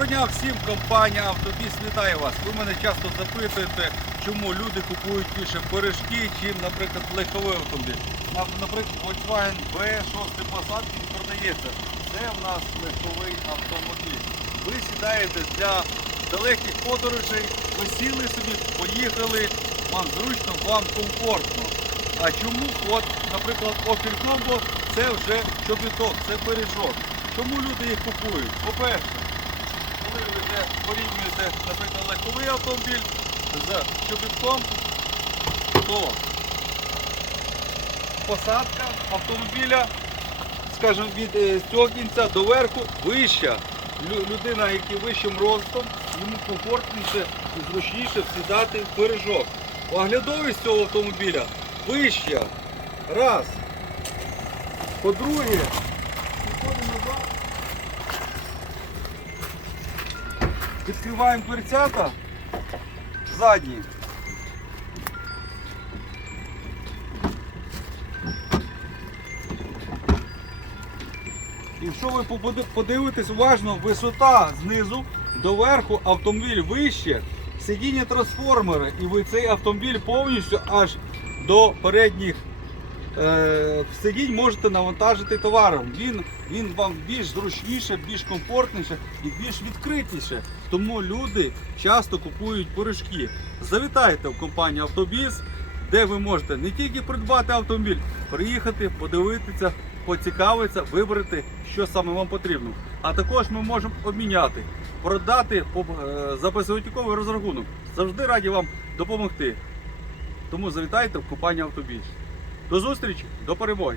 Доброго дня всім, компанія Автобіс вітає вас. Ви мене часто запитуєте, чому люди купують більше пиріжки, чим, наприклад, легковий автомобіль. Наприклад, Volkswagen B6 Passat він продається. Це в нас легковий автомобіль. Ви сідаєте для далеких подорожей, ви сіли собі, поїхали, вам зручно, вам комфортно. А чому, от, наприклад, Opel Combo це вже чобіток, це пиріжок. Чому люди їх купують? По-перше, порівнюєте, наприклад, легковий автомобіль з чобітком, то посадка автомобіля, скажімо, від е, цього кінця до верху вища. Людина, яка вищим ростом, йому комфортніше і зручніше сідати в пиріжок. Оглядовість цього автомобіля вища. Раз. По-друге, підходимо назад. Відкриваємо дверцята задні. Якщо ви подивитесь уважно, висота знизу до верху автомобіль вище, сидіння трансформери, і ви цей автомобіль повністю аж до передніх е, сидінь можете навантажити товаром. Він, він вам більш зручніше, більш комфортніше і більш відкритіше. Тому люди часто купують пиріжки. Завітайте в компанію Автобіс, де ви можете не тільки придбати автомобіль, приїхати, подивитися, поцікавитися, вибрати, що саме вам потрібно. А також ми можемо обміняти, продати е, за безготівковий розрахунок. Завжди раді вам допомогти. Тому завітайте в компанію Автобіс. До зустрічі, до перемоги!